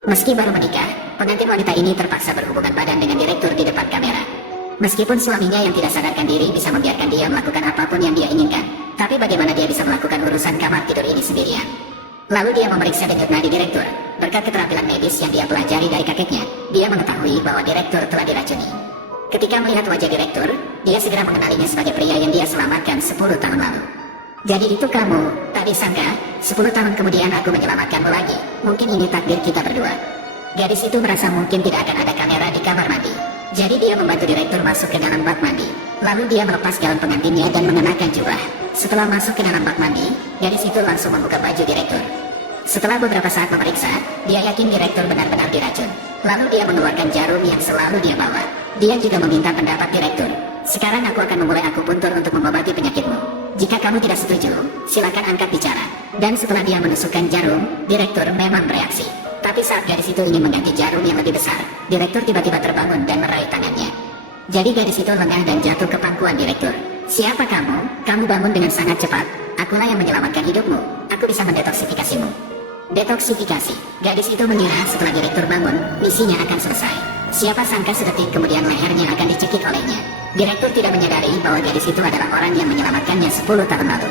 Meski baru menikah, pengantin wanita ini terpaksa berhubungan badan dengan direktur di depan kamera. Meskipun suaminya yang tidak sadarkan diri bisa membiarkan dia melakukan apapun yang dia inginkan, tapi bagaimana dia bisa melakukan urusan kamar tidur ini sendirian? Lalu dia memeriksa denyut nadi direktur. Berkat keterampilan medis yang dia pelajari dari kakeknya, dia mengetahui bahwa direktur telah diracuni. Ketika melihat wajah direktur, dia segera mengenalinya sebagai pria yang dia selamatkan 10 tahun lalu. Jadi itu kamu, tak disangka, 10 tahun kemudian aku menyelamatkanmu lagi. Mungkin ini takdir kita berdua. Gadis itu merasa mungkin tidak akan ada kamera di kamar mandi. Jadi dia membantu direktur masuk ke dalam bak mandi. Lalu dia melepas gaun pengantinnya dan mengenakan jubah. Setelah masuk ke dalam bak mandi, gadis itu langsung membuka baju direktur. Setelah beberapa saat memeriksa, dia yakin direktur benar-benar diracun. Lalu dia mengeluarkan jarum yang selalu dia bawa. Dia juga meminta pendapat direktur. Sekarang aku akan memulai akupuntur untuk mengobati penyakitmu. Jika kamu tidak setuju, silakan angkat bicara. Dan setelah dia menusukkan jarum, direktur memang bereaksi. Tapi saat gadis itu ingin mengganti jarum yang lebih besar, direktur tiba-tiba terbangun dan meraih tangannya. Jadi gadis itu lengah dan jatuh ke pangkuan direktur. Siapa kamu? Kamu bangun dengan sangat cepat. Akulah yang menyelamatkan hidupmu. Aku bisa mendetoksifikasimu. Detoksifikasi. Gadis itu mengira setelah direktur bangun, misinya akan selesai. Siapa sangka sedetik kemudian lehernya akan dicekik olehnya. Direktur tidak menyadari bahwa gadis itu adalah orang yang menyelamatkannya 10 tahun lalu.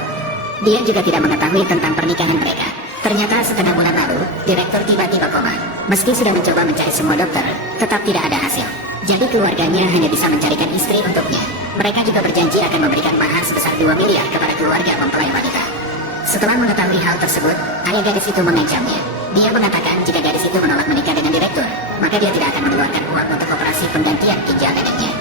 Dia juga tidak mengetahui tentang pernikahan mereka. Ternyata setengah bulan lalu, direktur tiba-tiba koma. Meski sudah mencoba mencari semua dokter, tetap tidak ada hasil. Jadi keluarganya hanya bisa mencarikan istri untuknya. Mereka juga berjanji akan memberikan mahar sebesar 2 miliar kepada keluarga mempelai wanita. Setelah mengetahui hal tersebut, ayah gadis itu mengancamnya. Dia mengatakan jika gadis itu menolak menikah dengan direktur, maka dia tidak akan mengeluarkan uang untuk operasi penggantian ginjal neneknya.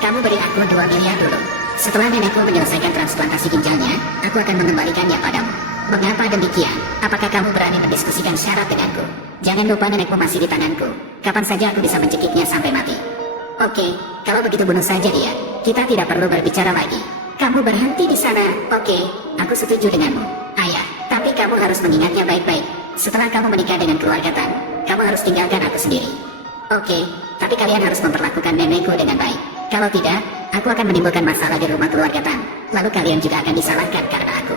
Kamu beri aku 2 miliar dulu. Setelah nenekku menyelesaikan transplantasi ginjalnya, aku akan mengembalikannya padamu. Mengapa demikian? Apakah kamu berani mendiskusikan syarat denganku? Jangan lupa nenekmu masih di tanganku. Kapan saja aku bisa mencekiknya sampai mati. Oke, kalau begitu bunuh saja dia. Kita tidak perlu berbicara lagi. Kamu berhenti di sana. Oke, aku setuju denganmu, ayah. Tapi kamu harus mengingatnya baik-baik. Setelah kamu menikah dengan keluarga Tan, kamu harus tinggalkan aku sendiri. Oke, tapi kalian harus memperlakukan nenekku dengan baik. Kalau tidak, aku akan menimbulkan masalah di rumah keluarga Tan. Lalu kalian juga akan disalahkan karena aku.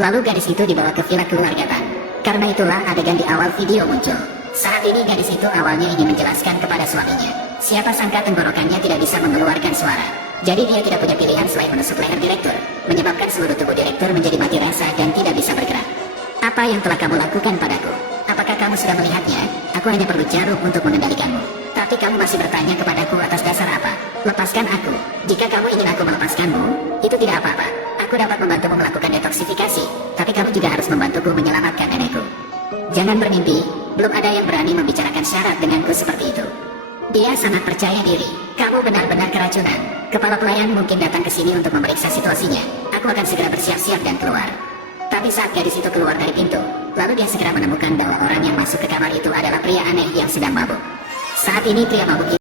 Lalu gadis itu dibawa ke villa keluarga Tan. Karena itulah adegan di awal video muncul. Saat ini gadis itu awalnya ingin menjelaskan kepada suaminya. Siapa sangka tenggorokannya tidak bisa mengeluarkan suara. Jadi dia tidak punya pilihan selain menusuk leher direktur, menyebabkan seluruh tubuh direktur menjadi mati rasa dan tidak bisa bergerak. Apa yang telah kamu lakukan padaku? Apakah kamu sudah melihatnya? Aku hanya perlu jarum untuk mengendalikanmu. Tapi kamu masih bertanya kepadaku atas dasar apa? Lepaskan aku. Jika kamu ingin aku melepaskanmu, itu tidak apa-apa. Aku dapat membantumu melakukan detoksifikasi, tapi kamu juga harus membantuku menyelamatkan nenekku. Jangan bermimpi, belum ada yang berani membicarakan syarat denganku seperti itu. Dia sangat percaya diri. Kamu benar-benar keracunan. Kepala pelayan mungkin datang ke sini untuk memeriksa situasinya. Aku akan segera bersiap-siap dan keluar. Tapi saat gadis itu keluar dari pintu, lalu dia segera menemukan bahwa orang yang masuk ke kamar itu adalah pria aneh yang sedang mabuk. Saat ini pria mabuk itu